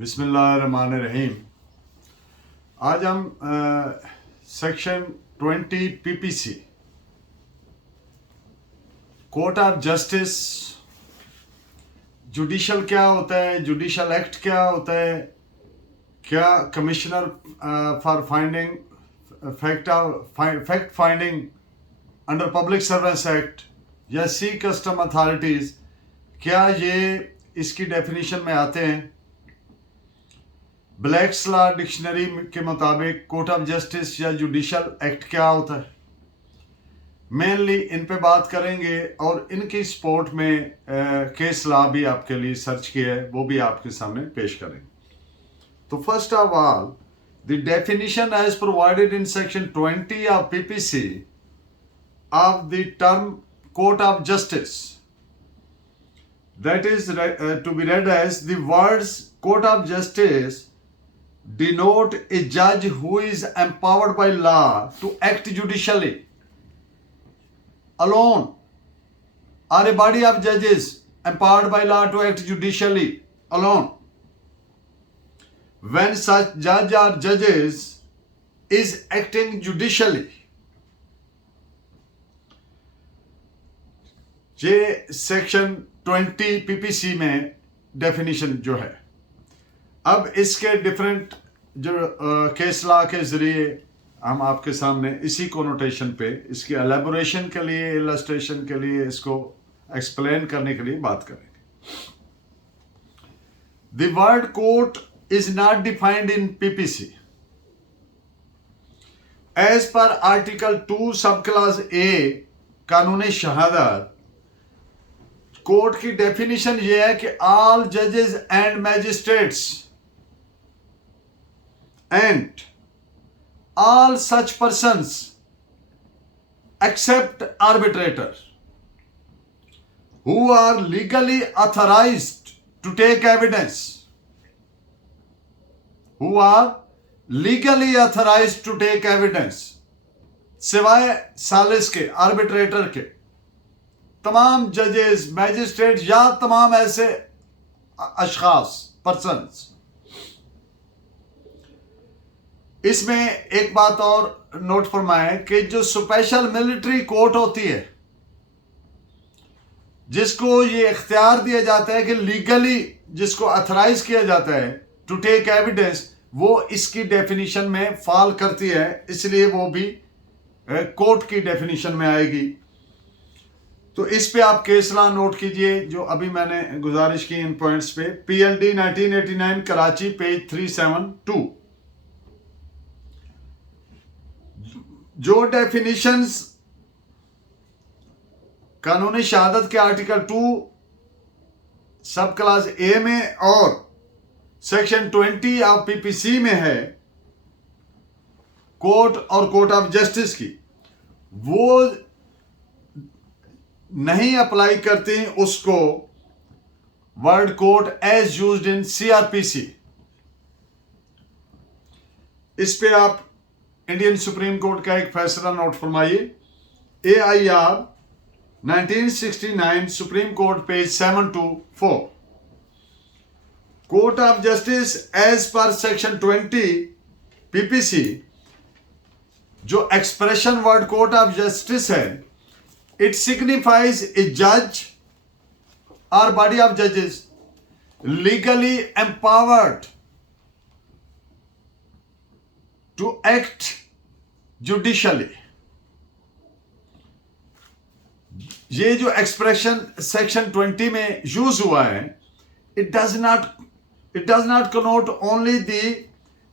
बिस्मिल्लाहिर्रहमानिर्रहीम। आज हम section 20 PPC court of justice, judicial क्या होता है, जुडिशल एक्ट क्या होता है, क्या commissioner for finding fact finding under public servants act या सी कस्टम अथॉरिटीज़, क्या ये इसकी डेफिनेशन में आते हैं। ब्लैक्स लॉ डिक्शनरी के मुताबिक कोर्ट ऑफ जस्टिस या जुडिशल एक्ट क्या होता है, मेनली इन पे बात करेंगे और इनकी सपोर्ट में केस लॉ भी आपके लिए सर्च किया है, वो भी आपके सामने पेश करेंगे। तो first of all, the definition as provided in section 20 of PPC of the term court of justice, that is to be read as the words court of justice denote a judge who is empowered by law to act judicially alone, or a body of judges empowered by law to act judicially alone. When such judge or judges is acting judicially, ये section 20 PPC में definition जो है। अब इसके different जो case law के ज़रिए हम आपके सामने इसी कोनोटेशन पे, इसकी एलेबोरेशन के लिए, इलस्ट्रेशन के लिए, इसको एक्सप्लेन करने के लिए बात करेंगे। The word court is not defined in PPC as per article 2 sub class ए कानूनी शहादत। कोर्ट की डेफिनेशन यह है कि ऑल जजेस and magistrates and all such persons except arbitrator who are legally authorised to take evidence, who are legally authorised to take evidence, सिवाय सालिस के, आर्बिट्रेटर के, तमाम जजेस, मैजिस्ट्रेट या तमाम ऐसे अशखास, पर्सन्स। इसमें एक बात और नोट फरमाएं कि जो स्पेशल मिलिट्री कोर्ट होती है, जिसको ये इख्तियार दिया जाता है कि लीगली जिसको अथराइज किया जाता है टू टेक एविडेंस, वो इसकी डेफिनेशन में फॉल करती है, इसलिए वो भी कोर्ट की डेफिनेशन में आएगी। तो इस पे आप केस लॉ नोट कीजिए जो अभी मैंने गुजारिश की इन पॉइंट्स पे। PLD 1989 Karachi, page 372। जो डेफिनेशंस कानूनी शहादत के आर्टिकल 2 सब क्लास ए में और सेक्शन 20 ऑफ पीपीसी में है कोर्ट और कोर्ट ऑफ जस्टिस की, वो नहीं अप्लाई करते उसको word court as used in CrPC. इस पे आप इंडियन सुप्रीम कोर्ट का एक फैसला नोट फरमाइए, AIR 1969 supreme court, page 724। Court of justice as per section 20 PPC, जो expression word court of justice है, it signifies a judge or body of judges legally empowered to act judicially। ये जो expression section 20 में use हुआ है, it does not connote only the,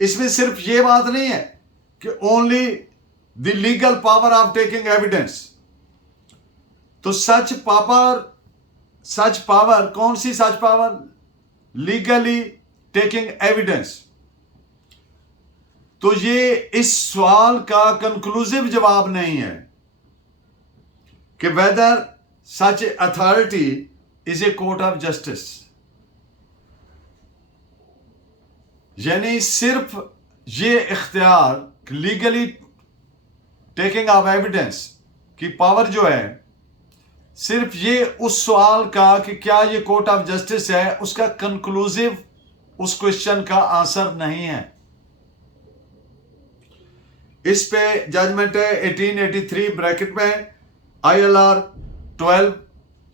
इसमें सिर्फ ये बात नहीं है कि only the legal power of taking evidence। तो सच पावर कौन सी such power? Legally taking evidence. तो ये इस सवाल का कंक्लूसिव जवाब नहीं है कि whether such authority is a court of justice. यानी सिर्फ ये इख्तियार लीगली टेकिंग ऑफ एविडेंस की पावर जो है, सिर्फ ये उस सवाल का कि क्या ये कोर्ट ऑफ जस्टिस है, उसका कंक्लूसिव उस क्वेश्चन का आंसर नहीं है। इस पे जजमेंट है 1883 ब्रैकेट में ILR 12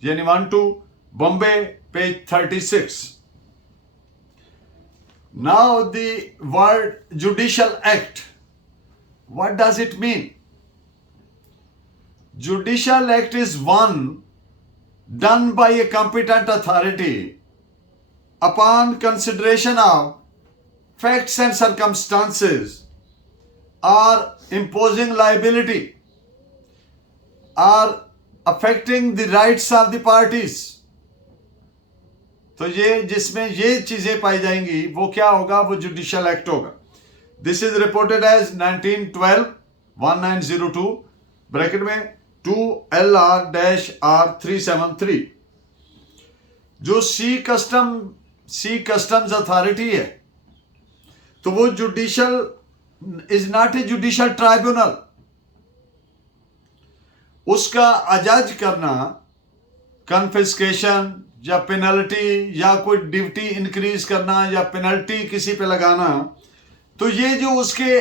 यानी 12 Bombay page 36। Now the word judicial act, what does it mean? Judicial act is one done by a competent authority upon consideration of facts and circumstances or imposing liability or affecting the rights of the parties। तो ये जिसमें ये चीजें पाई जाएंगी वो क्या होगा, वो जुडिशियल एक्ट होगा। This is reported as 1912-1902 bracket में 2LR-R373। जो सी कस्टम्स अथॉरिटी है, तो वो judicial is not a judicial tribunal. उसका अजज करना कन्फिस्केशन या पेनल्टी या कोई ड्यूटी इंक्रीज करना या पेनल्टी किसी पे लगाना, तो ये जो उसके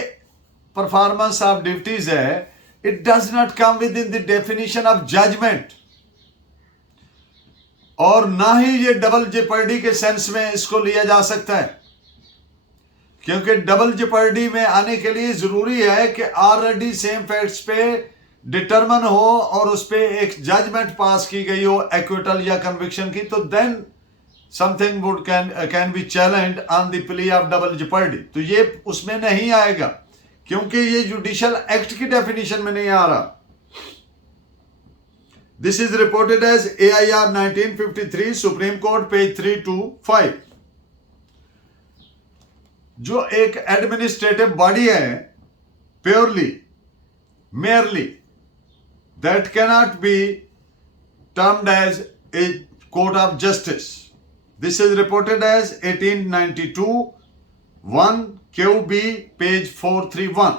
परफॉर्मेंस ऑफ ड्यूटीज है, it does not come with in the definition of judgment, और ना ही ये डबल जेपर्डी के सेंस में इसको लिया जा सकता है। क्योंकि डबल जेपर्डी में आने के लिए जरूरी है कि ऑलरेडी सेम फैक्ट्स पे डिटरमन हो और उस पे एक जजमेंट पास की गई हो एक्विटल या कन्विक्शन की, तो then something would can be challenged on the plea of double jeopardy. तो ये उसमें नहीं आएगा क्योंकि ये जुडिशियल एक्ट की डेफिनेशन में नहीं आ रहा। This is reported as AIR 1953 supreme court page 325। जो एक एडमिनिस्ट्रेटिव बॉडी है purely merely that cannot be termed as a court of justice. This is reported as 1892 1 QB page 431.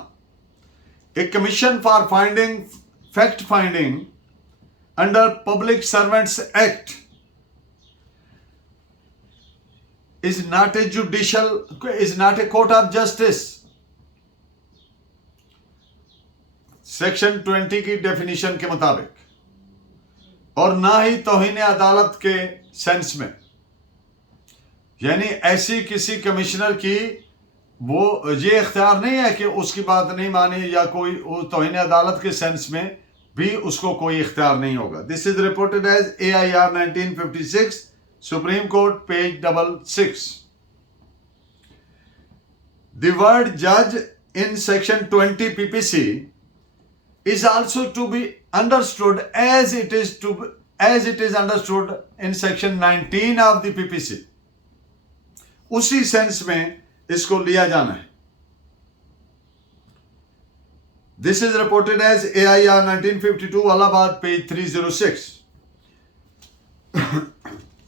A commission for fact finding under Public Servants Act is not a court of justice. Section 20 की definition के मुताबिक, और ना ही तौहीन अदालत के sense में। यानी ऐसी किसी कमिश्नर की वो ये इख्तियार नहीं है कि उसकी बात नहीं मानी या कोई तौहीन अदालत के सेंस में भी उसको कोई इख्तियार नहीं होगा। This is reported as AIR 1956 supreme court page 66। The word जज in section 20 PPC is also to be understood as it is understood in section 19 of the PPC। उसी सेंस में इसको लिया जाना है। This is reported as AIR 1952 Allahabad page 306।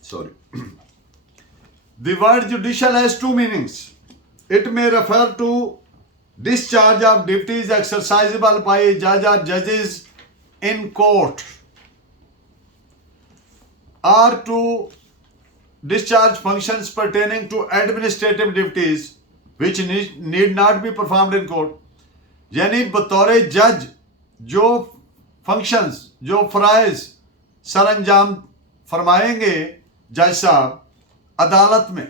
Sorry। The word judicial has two meanings. It may refer to discharge of duties exercisable by a judge or judges in court, or to discharge functions pertaining to administrative duties which need not be performed in court। यानी बतौर जज जो functions जो फराइज sir अंजाम फरमाएंगे जज साहब अदालत में,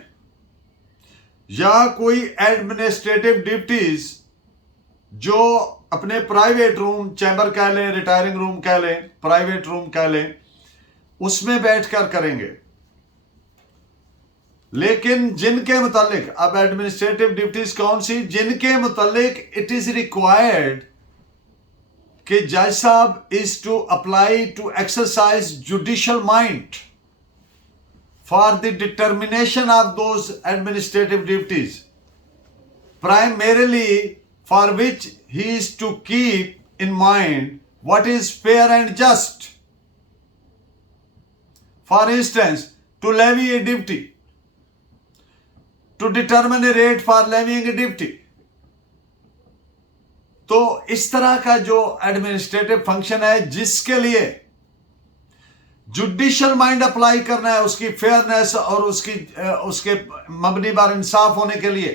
या कोई एडमिनिस्ट्रेटिव ड्यूटीज जो अपने प्राइवेट रूम, चैम्बर कह लें, रिटायरिंग रूम कह लें, प्राइवेट रूम कह लें, उसमें बैठकर करेंगे। लेकिन जिनके मुतालिक, अब एडमिनिस्ट्रेटिव ड्यूटीज कौन सी, जिनके मुतालिक इट इज रिक्वायर्ड कि जज साहब is to apply to exercise judicial mind for the determination of those administrative duties, primarily for which he is to keep in mind what is fair and just. For instance, to levy a duty, to determine a rate for levying a duty। तो इस तरह का जो administrative function है जिसके लिए judicial mind apply करना है उसकी फेयरनेस और उसके मबनी पर इंसाफ होने के लिए,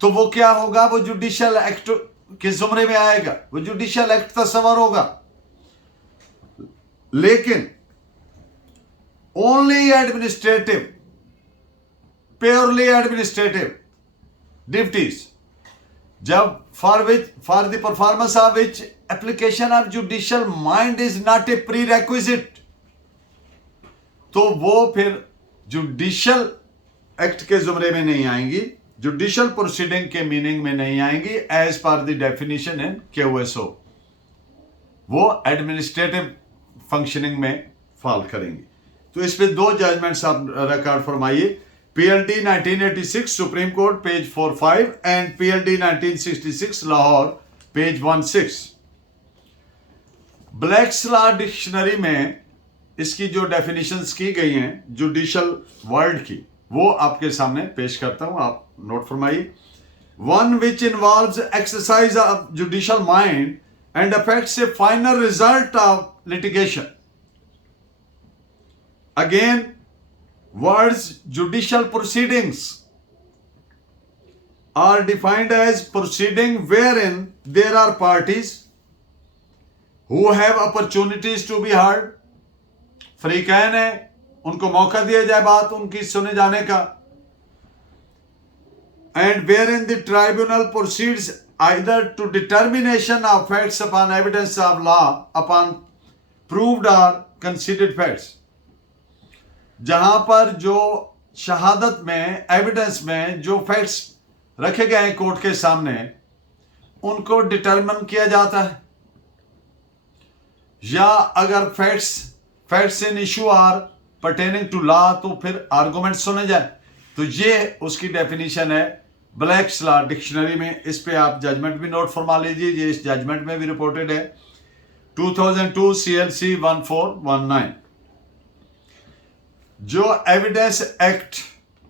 तो वो क्या होगा, वो जुडिशल एक्ट के जुमरे में आएगा, वो जुडिशल एक्ट तस्वर होगा। लेकिन only administrative, purely administrative duties, जब for the performance of which application of judicial mind is not a prerequisite, तो वो फिर जुडिशियल एक्ट के जुमरे में नहीं आएंगी, जुडिशियल प्रोसीडिंग के मीनिंग में नहीं आएंगी as per the definition in QSO, वो एडमिनिस्ट्रेटिव फंक्शनिंग में फॉल करेंगी। तो इस पे दो जजमेंट्स आप रिकॉर्ड फरमाइए, PLD 1986 supreme court page 45 and PLD 1966 Lahore page 16। Blacks law dictionary में इसकी जो डेफिनेशंस की गई हैं जुडिशियल वर्ड की, वो आपके सामने पेश करता हूं, आप नोट फरमाइए। One which involves exercise of judicial mind and affects A final result of litigation. Again, words judicial proceedings are defined as proceeding wherein there are parties who have opportunities to be heard. फरीकैन है, उनको मौका दिया जाए बात उनकी सुने जाने का, and wherein the tribunal proceeds either to determination of facts upon evidence of law upon proved or considered facts, जहां पर जो शहादत में, एविडेंस में जो फैक्ट्स रखे गए हैं कोर्ट के सामने, उनको डिटरमिन किया जाता है, या अगर facts in issue are pertaining to law, तो फिर आर्गुमेंट सुने जाए। तो ये उसकी डेफिनेशन है ब्लैक्स लॉ डिक्शनरी में। इस पे आप जजमेंट भी नोट फरमा लीजिए, ये इस जजमेंट में भी रिपोर्टेड है, 2002 CLC 1419। जो एविडेंस एक्ट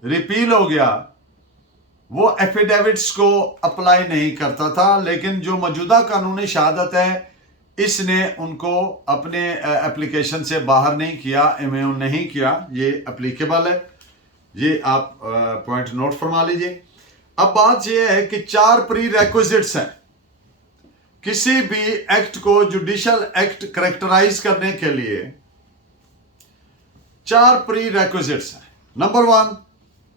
रिपील हो गया, वो एफिडेविट्स को अप्लाई नहीं करता था, लेकिन जो मौजूदा कानूनी शहादत है, इसने उनको अपने एप्लीकेशन से बाहर नहीं किया, इम्यून नहीं किया, ये एप्लीकेबल है। ये आप पॉइंट नोट फरमा लीजिए। अब बात यह है कि 4 प्री रेक्विजिट्स हैं किसी भी एक्ट को जुडिशियल एक्ट करेक्टराइज करने के लिए। 4 प्री रेक्विजिट्स हैं। Number 1,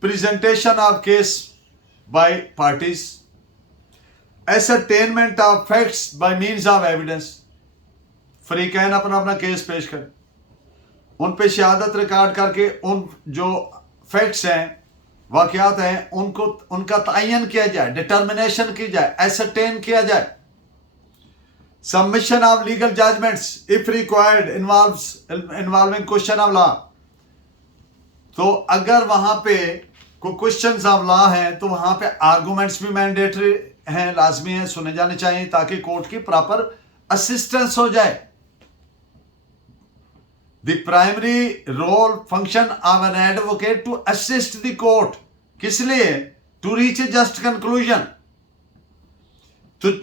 presentation of case by parties, ascertainment of facts by means of evidence. फरीकैन अपना केस पेश करें, उन पे शहादत रिकॉर्ड करके उन जो फैक्ट्स हैं, वाकयात हैं, उनका तयन किया जाए, डिटर्मिनेशन की जाए, एसरटेन किया जाए। Submission of legal judgments if required involving question of law. तो अगर वहां पे कोई क्वेश्चन ऑफ लॉ है, तो वहां पे आर्गूमेंट्स भी मैंडेटरी हैं, लाजमी हैं, सुने जाने चाहिए, ताकि कोर्ट की प्रॉपर असिस्टेंस हो जाए। The primary role function of an advocate to assist the court, किस लिए? To reach a just conclusion. तो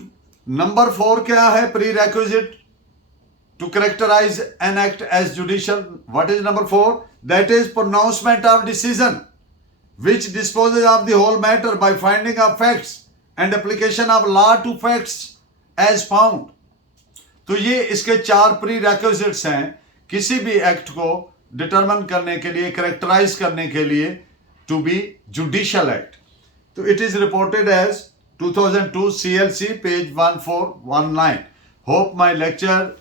नंबर 4 क्या है? Prerequisite to characterize an act as judicial. What is number 4? That is pronouncement of decision which disposes of the whole matter by finding of facts and application of law to facts as found. तो ये इसके 4 prerequisites हैं किसी भी act को determine करने के लिए, करेक्टराइज करने के लिए, टू बी जुडिशियल एक्ट। तो it is reported as 2002 CLC page 1419। Hope my lecture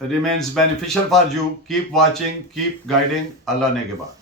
remains beneficial for you. Keep watching, keep guiding. Allah ne ke baad.